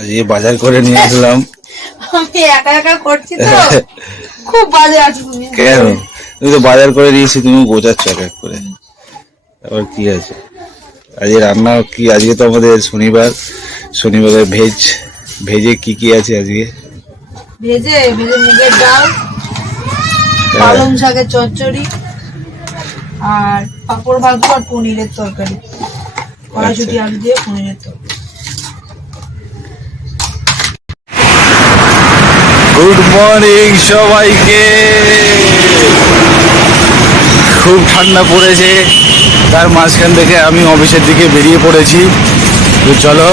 আজকে বাজার করে নিয়ে আসলাম আমি একা একা করছি তো। খুব বাজে আছো তুমি। কেন? তুমি তো বাজার করে নিয়েছি তুমি গোছাচ্ছ এক এক করে। আবার কি আছে? আজকে রান্না কি? আজকে তো আমাদের শনিবার। শনিবারে ভেজ ভেজে কি কি আছে আজকে? ভেজে ভেজে মুগের ডাল হ্যাঁ। পালং শাকের চচ্চড়ি আর পাঁপড় ভাজবো আর পনিরের তরকারি। কড়াইশুটি আলু দিয়ে পনিরের তরকারি। গুড মর্নিং সবাইকে। খুব ঠান্ডা পড়েছে, তার মাঝখান থেকে আমি অফিসের দিকে বেরিয়ে পড়েছি। তো চলো।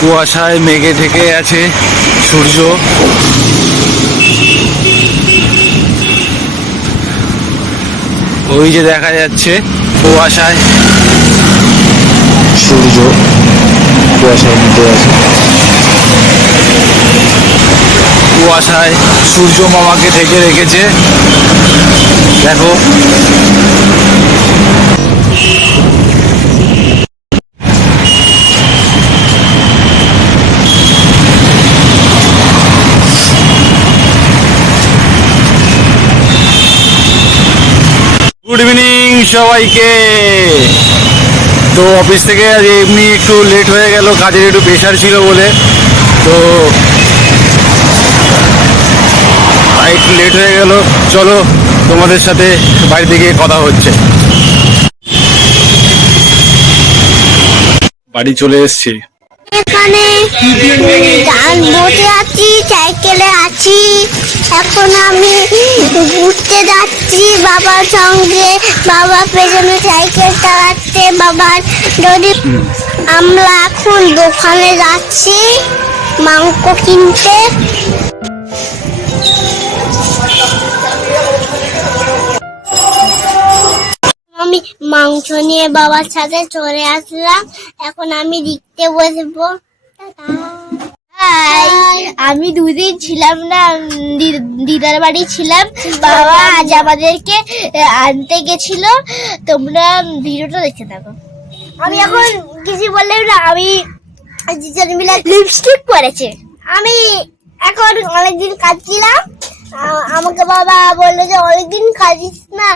কুয়াশায় মেঘে ঢেকে আছে সূর্য। ওই যে দেখা যাচ্ছে কুয়াশায়। সূর্য কুয়াশার মধ্যে আছে। কুয়াশায় সূর্য মামাকে ঢেকে রেখেছে। দেখো। সবাইকে। তো অফিস থেকে আজ এমনি একটু লেট হয়ে গেল, কাজের একটু প্রেশার ছিল বলে। তো একটু লেট হয়ে গেল, চলো তোমাদের সাথে বাইরে থেকে কথা হচ্ছে। বাড়ি চলে এসছি। এখানে গান বসে আছি, সাইকেলে আছি। এখন আমি ঘুরতে যাচ্ছি বাবার সঙ্গে। বাবা পেছনে সাইকেল চালাচ্ছে, বাবার যদি আমরা এখন দোকানে যাচ্ছি, মাংস কিনতে। আমি মাংস নিয়ে বাবার সাথে চলে আসলাম। এখন আমি লিখতে বসবো। আমি দুদিন ছিলাম না দিদার বাড়ি ছিলাম। বাবা আজ আমাদেরকে আনতে গেছিল। তোমরা ভিডিওটা দেখে থাকো। আমি এখন কিছু বললাম না আমি লিপস্টিক পরেছে। আমি এখন অনেকদিন কাটছিলাম আমাকে বাবা বলল যে অনেকদিন কাজিস না।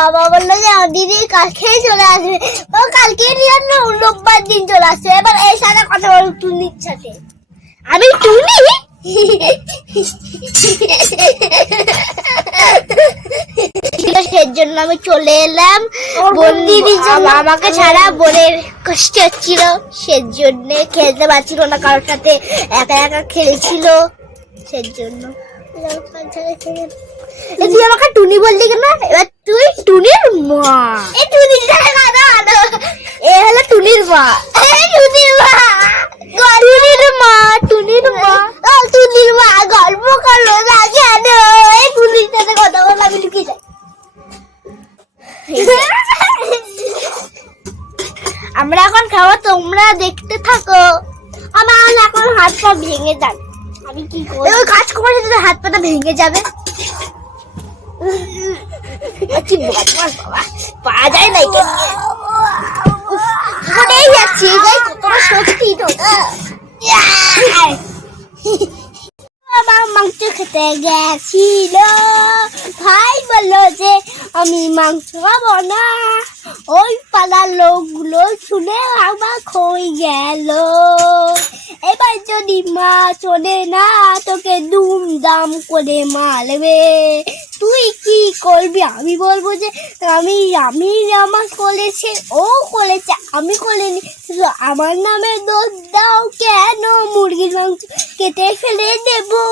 বাবা বলল যে দিদি কালকেই চলে আসবে। ও কালকে নিয়ে না রোববার দিন চলে আসবে। এবার এই সাথে কথা বল টুনির সাথে। আমি টুনি সের জন্য আমি চলে এলাম। আমাকে ছাড়া বোনের কষ্ট হচ্ছিল সের জন্য খেলতে পারছিল না কারোর সাথে। একা একা খেলেছিল সের জন্য তুই আমাকে টুনি বললি কেন এবার তুই টুনির মা এ টুনির এ হলো টুনির মা টুনির মা টুনির মা টুনির মা টুনির মা গল্প করো না কেন এই টুনির সাথে কথা বলো আমি লুকিয়ে যাই আমরা এখন খাব তোমরা দেখতে থাকো। আমার এখন হাত পা ভেঙে যাবে আমি কি করব? কাজ করে যদি হাত পাটা ভেঙে যাবে। কি বদমাস বাবা পাওয়া যায় না এটা ওটাই যাচ্ছি? এটাই কতটা সত্যি তো খেতে গেছিল। ভাই বলল যে, আমি মাংস খাব না। ওই পাড়ার লোকগুলো শুনে আমার খই গেল। এবার যদি মা শোনে না, তোকে দুম দাম করে মারবে। তুই কি করবি? আমি বলব যে, আমি আমি আমার করেছে ও করেছে আমি করিনি আমার নামে দোষ দাও কেন? মুরগির মাংস কেটে ফেলে দেবো!